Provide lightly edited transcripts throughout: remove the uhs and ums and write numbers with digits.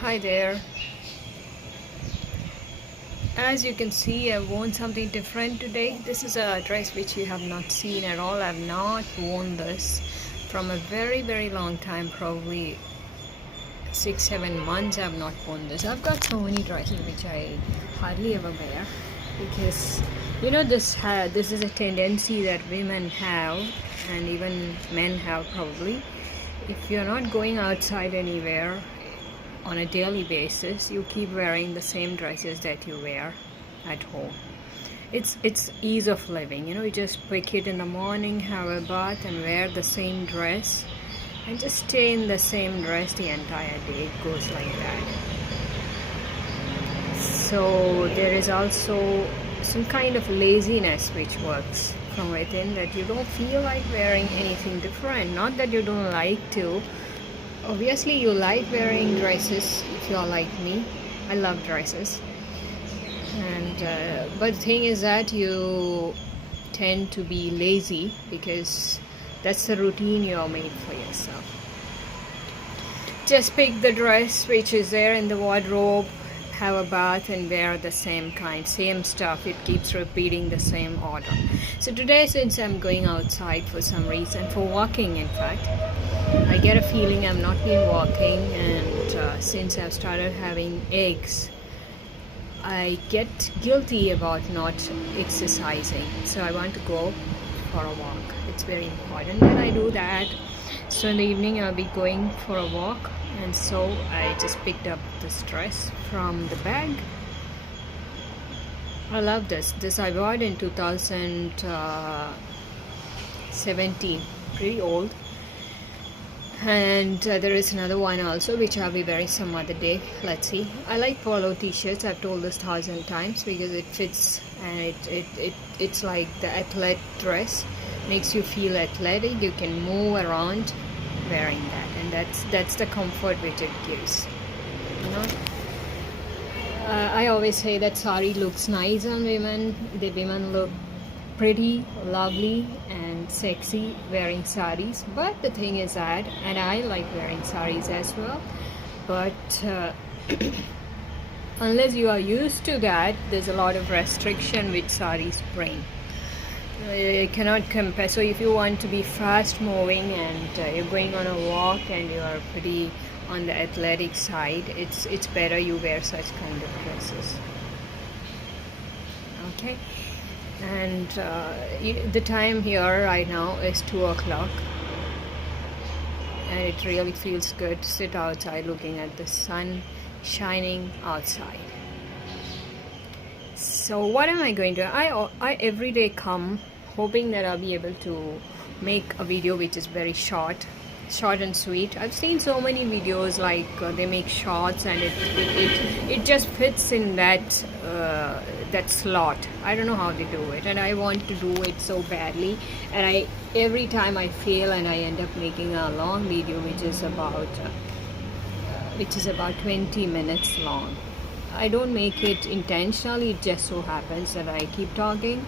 Hi there. As you can see, I've worn something different today. This is a dress which you have not seen at all. I've not worn this from a very long time, probably 6-7 months. I've not worn this. I've got so many dresses which I hardly ever wear because this is a tendency that women have and even men have probably. If you're not going outside anywhere on a daily basis, you keep wearing the same dresses that you wear at home. It's ease of living, you just pick it in the morning, have a bath and wear the same dress and just stay in the same dress the entire day. It goes like that. So there is also some kind of laziness which works from within, that you don't feel like wearing anything different. Not that you don't like to. Obviously you like wearing dresses if you are like me. I love dresses, and but the thing is that you tend to be lazy because that's the routine you are made for yourself. Just pick the dress which is there in the wardrobe, have a bath and wear the same stuff. It keeps repeating the same order. So today, since I'm going outside for some reason, for walking in fact, I get a feeling I'm not been walking, and since I've started having eggs, I get guilty about not exercising. So I want to go for a walk. It's very important that I do that. So in the evening I'll be going for a walk, and so I just picked up this dress from the bag. I love this. This I bought in 2017. Pretty old. And there is another one also which I'll be wearing some other day. Let's see. I like polo t-shirts. I've told this 1,000 times because it fits, and it's like the athlete dress. Makes you feel athletic. You can move around wearing that, and that's the comfort which it gives. I always say that sari looks nice on women. The women look pretty, lovely and sexy wearing saris. But the thing is that, and I like wearing saris as well, but unless you are used to that, there's a lot of restriction which saris bring. You cannot compare. So if you want to be fast moving and you're going on a walk and you are pretty on the athletic side, it's better you wear such kind of dresses. Okay. And the time here right now is 2 o'clock, and it really feels good to sit outside looking at the sun shining outside. So what am I going to do? I every day come hoping that I'll be able to make a video which is very short and sweet. I've seen so many videos like they make shorts and it just fits in that slot. I don't know how they do it, and I want to do it so badly, and every time I fail and I end up making a long video which is about 20 minutes long. I don't make it intentionally. It just so happens that I keep talking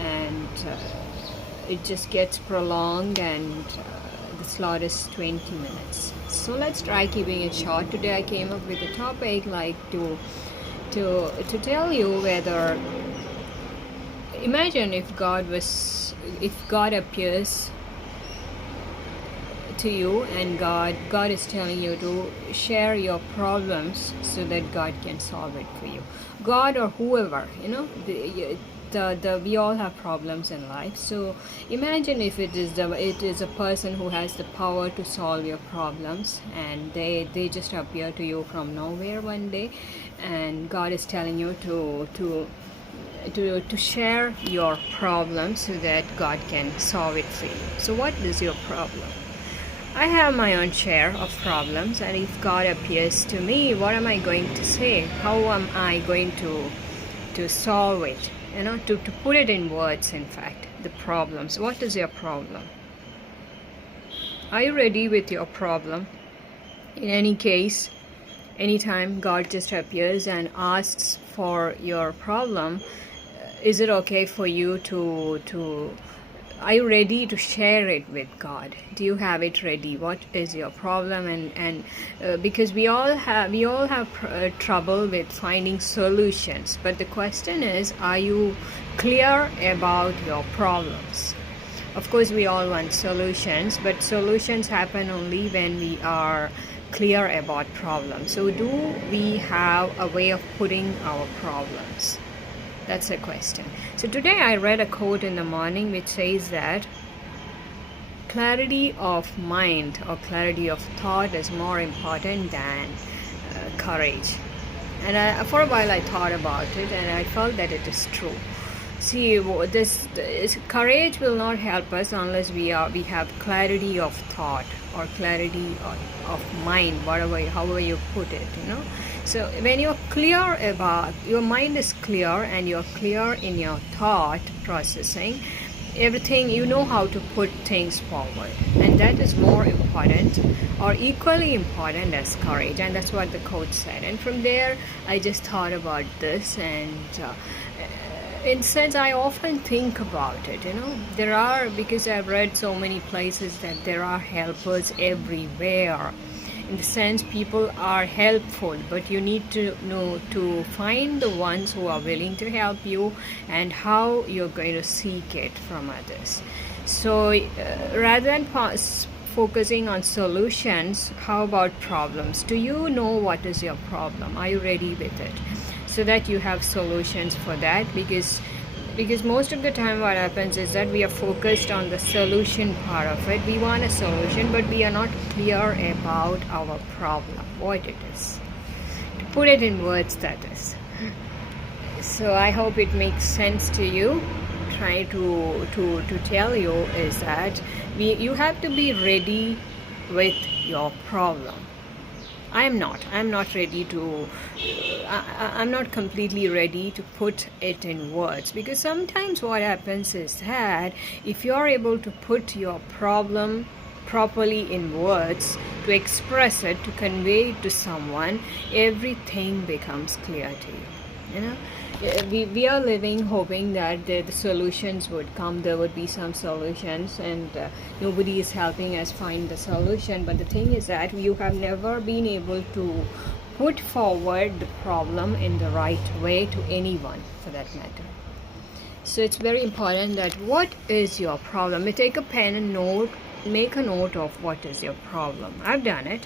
and it just gets prolonged, and the slot is 20 minutes. So let's try keeping it short. Today I came up with a topic like to tell you whether, imagine if God appears to you and God is telling you to share your problems so that God can solve it for you. God or whoever, we all have problems in life. So imagine if it is a person who has the power to solve your problems, and they just appear to you from nowhere one day, and God is telling you to share your problems so that God can solve it for you. So what is your problem? I have my own share of problems, and if God appears to me, what am I going to say? How am I going to solve it? To put it in words, in fact, the problems. What is your problem? Are you ready with your problem? In any case, anytime God just appears and asks for your problem, is it okay for you to are you ready to share it with God? Do you have it ready? What is your problem? And because we all have trouble with finding solutions, but the question is, are you clear about your problems? Of course, we all want solutions, but solutions happen only when we are clear about problems. So do we have a way of putting our problems? That's a question. So today I read a quote in the morning which says that clarity of mind or clarity of thought is more important than courage. And for a while I thought about it, and I felt that it is true. See, this courage will not help us unless we have clarity of thought or clarity of mind, however you put it, you know. So when you're clear about, your mind is clear and you're clear in your thought processing, everything, you know how to put things forward, and that is more important or equally important as courage. And that's what the quote said. And from there I just thought about this, and in sense I often think about it, you know. Because I've read so many places that there are helpers everywhere. In the sense, people are helpful, but you need to know to find the ones who are willing to help you and how you're going to seek it from others. So rather than focusing on solutions, how about problems? Do you know what is your problem? Are you ready with it? So that you have solutions for that, because most of the time what happens is that we are focused on the solution part of it. We want a solution, but we are not clear about our problem, what it is. To put it in words, that is. So I hope it makes sense to you. Try to tell you is that you have to be ready with your problem. I'm not ready to I'm not completely ready to put it in words, because sometimes what happens is that if you're able to put your problem properly in words, to express it, to convey it to someone, everything becomes clear to you, you know. We are living hoping that the solutions would come. There would be some solutions, and nobody is helping us find the solution. But the thing is that you have never been able to put forward the problem in the right way to anyone, for that matter. So it's very important that what is your problem? You take a pen and make a note of what is your problem. I've done it.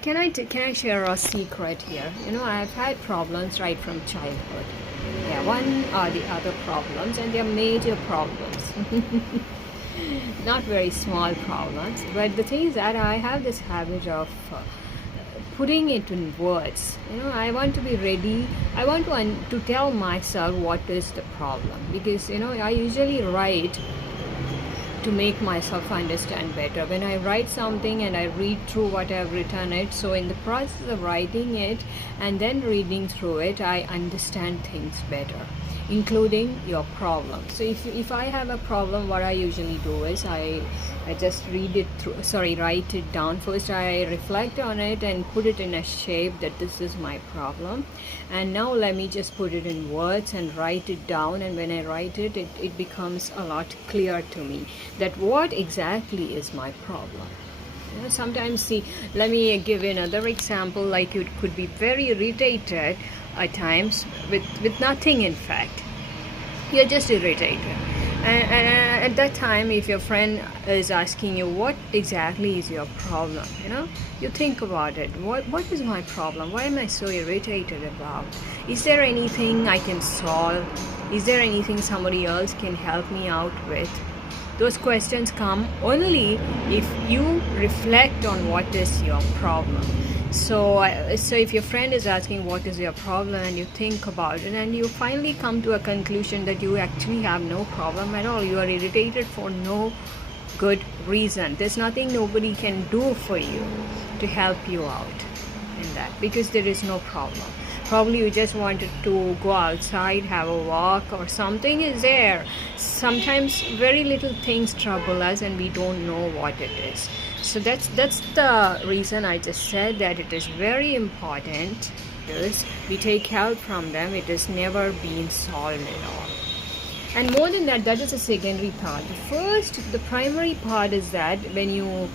Can I share a secret here? You know, I've had problems right from childhood. Yeah, one or the other problems, and they're major problems. Not very small problems, but the thing is that I have this habit of putting it in words. You know, I want to be ready. I want to tell myself what is the problem, because you know I usually write to make myself understand better. When I write something and I read through what I've written it, so in the process of writing it and then reading through it, I understand things better, including your problem. So if I have a problem, what I usually do is I just write it down. First I reflect on it and put it in a shape that this is my problem, and now let me just put it in words and write it down. And when I write it, it becomes a lot clearer to me that what exactly is my problem. You know, sometimes, see, let me give another example. Like, you could be very irritated at times with nothing. In fact, you're just irritated, and at that time, if your friend is asking you what exactly is your problem, you know, you think about it. What is my problem? Why am I so irritated about? Is there anything I can solve? Is there anything somebody else can help me out with? Those questions come only if you reflect on what is your problem. So if your friend is asking what is your problem, and you think about it, and you finally come to a conclusion that you actually have no problem at all, you are irritated for no good reason. There's nothing nobody can do for you to help you out in that, because there is no problem. Probably you just wanted to go outside, have a walk, or something is there. Sometimes very little things trouble us and we don't know what it is. So that's the reason I just said that it is very important. Because we take help from them, it has never been solved at all. And more than that, that is a secondary part. The primary part is that when you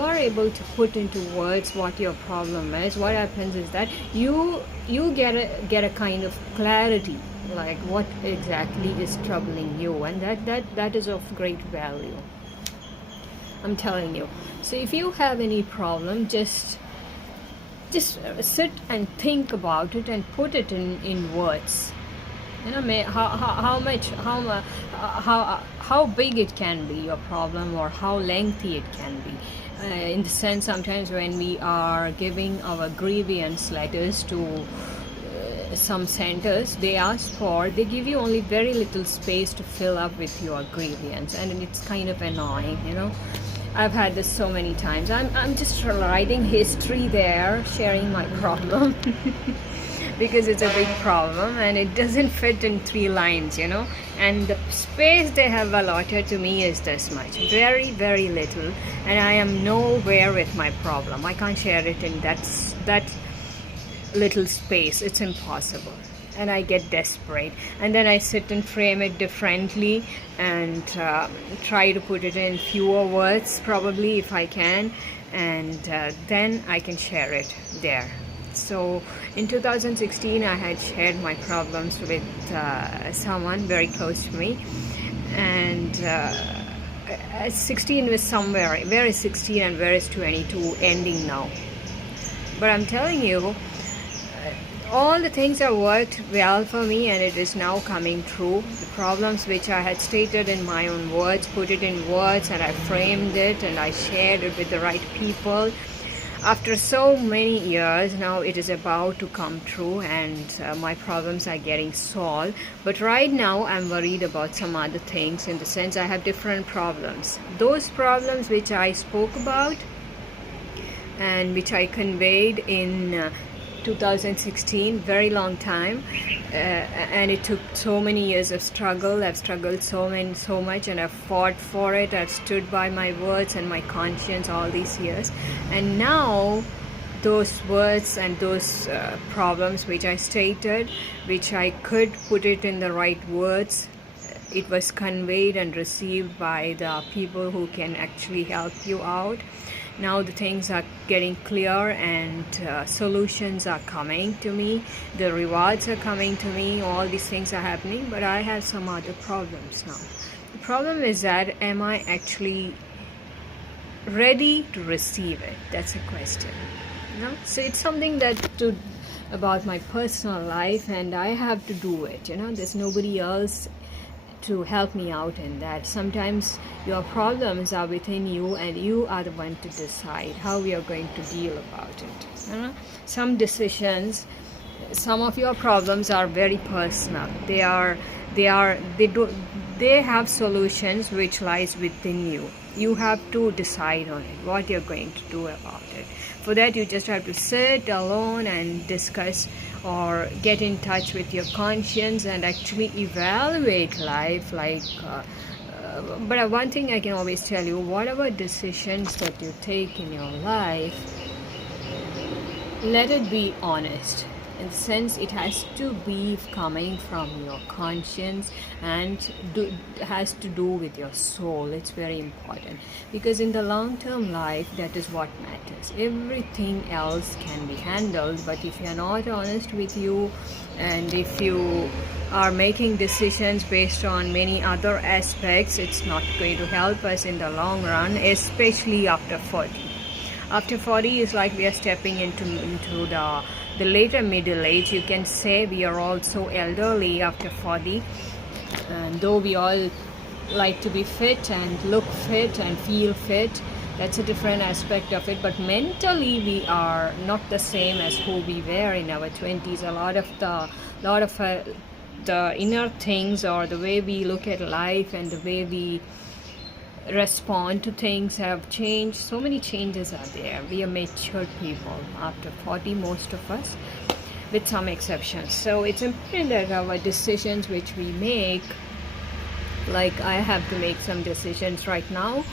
are able to put into words what your problem is, what happens is that you get a kind of clarity, like what exactly is troubling you, and that is of great value, I'm telling you. So if you have any problem, just sit and think about it and put it in words. How big it can be, your problem, or how lengthy it can be. In the sense, sometimes when we are giving our grievance letters to some centers, they give you only very little space to fill up with your grievance, and it's kind of annoying, I've had this so many times. I'm just writing history there, sharing my problem because it's a big problem and it doesn't fit in 3 lines, and the space they have allotted to me is this much, very, very little, and I am nowhere with my problem. I can't share it in that little space. It's impossible, and I get desperate, and then I sit and frame it differently and try to put it in fewer words, probably, if I can, and then I can share it there. So in 2016 I had shared my problems with someone very close to me, and 16 was somewhere, where is 16 and where is 22 ending now? But I'm telling you, all the things have worked well for me, and it is now coming true. The problems which I had stated in my own words, put it in words, and I framed it and I shared it with the right people. After so many years, now it is about to come true, and my problems are getting solved. But right now I'm worried about some other things, in the sense I have different problems. Those problems which I spoke about and which I conveyed in 2016, very long time, and it took so many years of struggle. I've struggled so much, and I've fought for it. I've stood by my words and my conscience all these years, and now those words and those problems which I stated, which I could put it in the right words, it was conveyed and received by the people who can actually help you out. Now the things are getting clear, and solutions are coming to me, the rewards are coming to me, all these things are happening. But I have some other problems now. The problem is that, am I actually ready to receive it? That's a question. So it's something about my personal life, and I have to do it. There's nobody else to help me out in that. Sometimes your problems are within you, and you are the one to decide how we are going to deal about it. Some decisions, some of your problems are very personal. They have solutions which lies within you. You have to decide on it, what you're going to do about it. For that, you just have to sit alone and discuss, or get in touch with your conscience and actually evaluate life. But one thing I can always tell you, whatever decisions that you take in your life, let it be honest, in the sense it has to be coming from your conscience, and has to do with your soul. It's very important, because in the long-term life, that is what matters. Everything else can be handled, but if you're not honest with you, and if you are making decisions based on many other aspects, it's not going to help us in the long run, especially after 40. After 40 is like we are stepping into the later middle age. You can say we are also elderly after 40, and though we all like to be fit and look fit and feel fit, that's a different aspect of it. But mentally we are not the same as who we were in our 20s. A lot of the inner things, or the way we look at life and the way we respond to things, have changed. So many changes are there. We are mature people after 40, most of us, with some exceptions. So it's important that our decisions which we make, like I have to make some decisions right now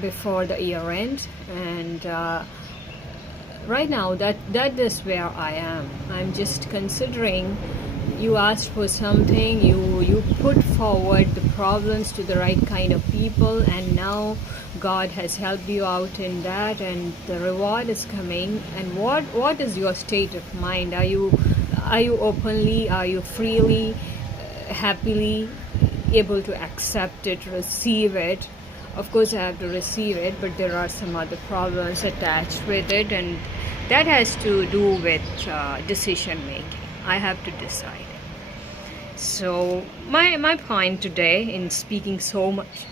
before the year end, and right now that is where I am. I'm just considering, you asked for something, you put forward the problems to the right kind of people, and now God has helped you out in that, and the reward is coming. And what is your state of mind? Are you openly, are you freely, happily able to accept it, receive it? Of course I have to receive it, but there are some other problems attached with it, and that has to do with decision making. I have to decide. So my point today in speaking so much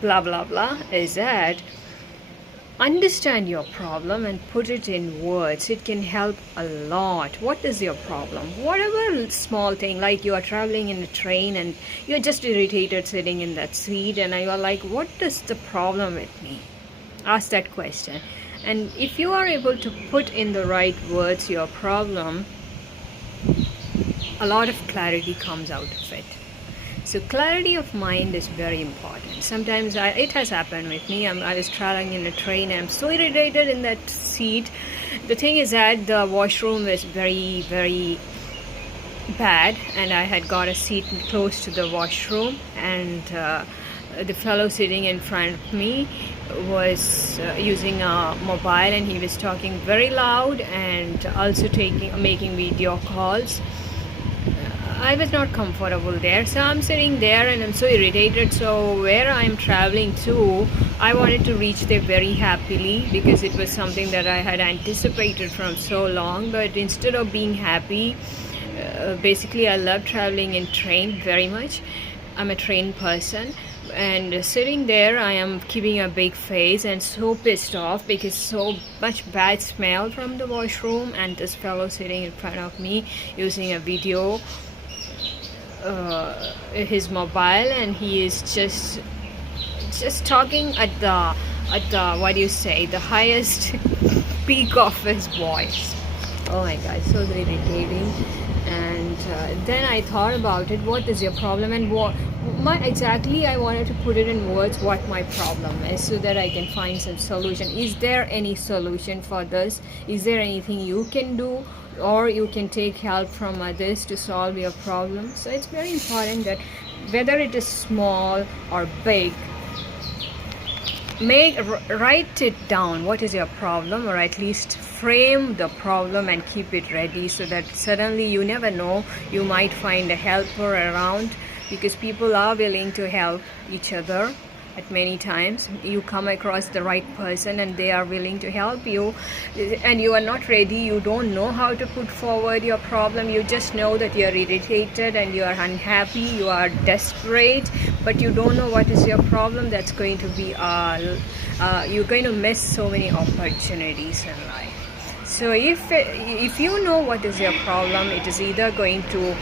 blah blah blah is that understand your problem and put it in words. It can help a lot. What is your problem? Whatever small thing, like you are traveling in a train and you're just irritated sitting in that seat, and you are like, what is the problem with me? Ask that question. And if you are able to put in the right words your problem, a lot of clarity comes out of it. So clarity of mind is very important. Sometimes it has happened with me. I was traveling in a train and I'm so irritated in that seat. The thing is that the washroom is very, very bad, and I had got a seat close to the washroom, and the fellow sitting in front of me was using a mobile, and he was talking very loud and also making video calls. I was not comfortable there, so I'm sitting there and I'm so irritated. So where I'm traveling to, I wanted to reach there very happily because it was something that I had anticipated from so long. But instead of being happy, basically I love traveling in train very much. I'm a train person, and sitting there I am keeping a big face and so pissed off because so much bad smell from the washroom, and this fellow sitting in front of me using a video, his mobile, and he is just talking at the what do you say, the highest peak of his voice. Oh my god, so irritating. And then I thought about it, what is your problem, and exactly I wanted to put it in words what my problem is, so that I can find some solution. Is there any solution for this? Is there anything you can do, or you can take help from others to solve your problem? So it's very important that whether it is small or big, write it down, what is your problem, or at least frame the problem and keep it ready, so that suddenly, you never know, you might find a helper around, because people are willing to help each other. At many times you come across the right person and they are willing to help you, and you are not ready, you don't know how to put forward your problem. You just know that you are irritated and you are unhappy, you are desperate, but you don't know what is your problem. That's going to be you're going to miss so many opportunities in life. So if you know what is your problem, it is either going to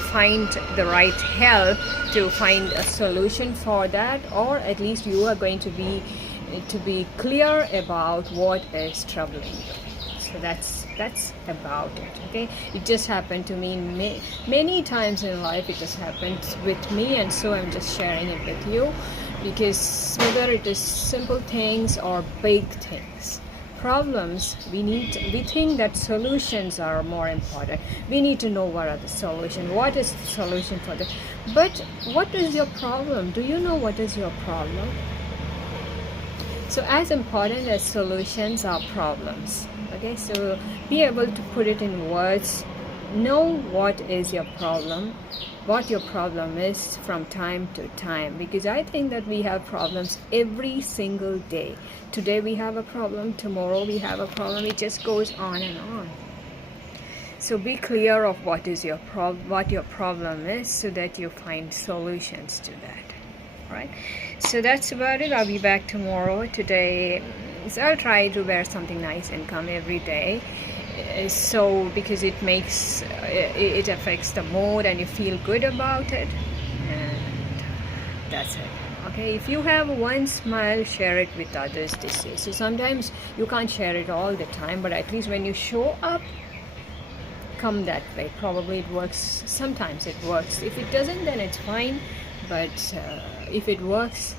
find the right help to find a solution for that, or at least you are going to be clear about what is troubling you. So that's about it. Okay, it just happened to me many times in life. It just happened with me, and so I'm just sharing it with you, because whether it is simple things or big things, problems, we think that solutions are more important. We need to know what are the solutions, what is the solution for this. But what is your problem? Do you know what is your problem? So as important as solutions are problems. Okay, so be able to put it in words. Know what is your problem, what your problem is from time to time, because I think that we have problems every single day. Today we have a problem, tomorrow we have a problem. It just goes on and on. So be clear of what your problem is, so that you find solutions to that. Right? So that's about it. I'll be back tomorrow. Today, so I'll try to wear something nice and come every day. So because it affects the mood and you feel good about it, and that's it. Okay, if you have one smile, share it with others this day. So sometimes you can't share it all the time, but at least when you show up, come that way. Probably it works. Sometimes it works. If it doesn't, then it's fine, but if it works,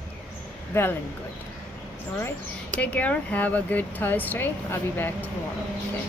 well and good. All right, take care, have a good Thursday. I'll be back tomorrow. Okay.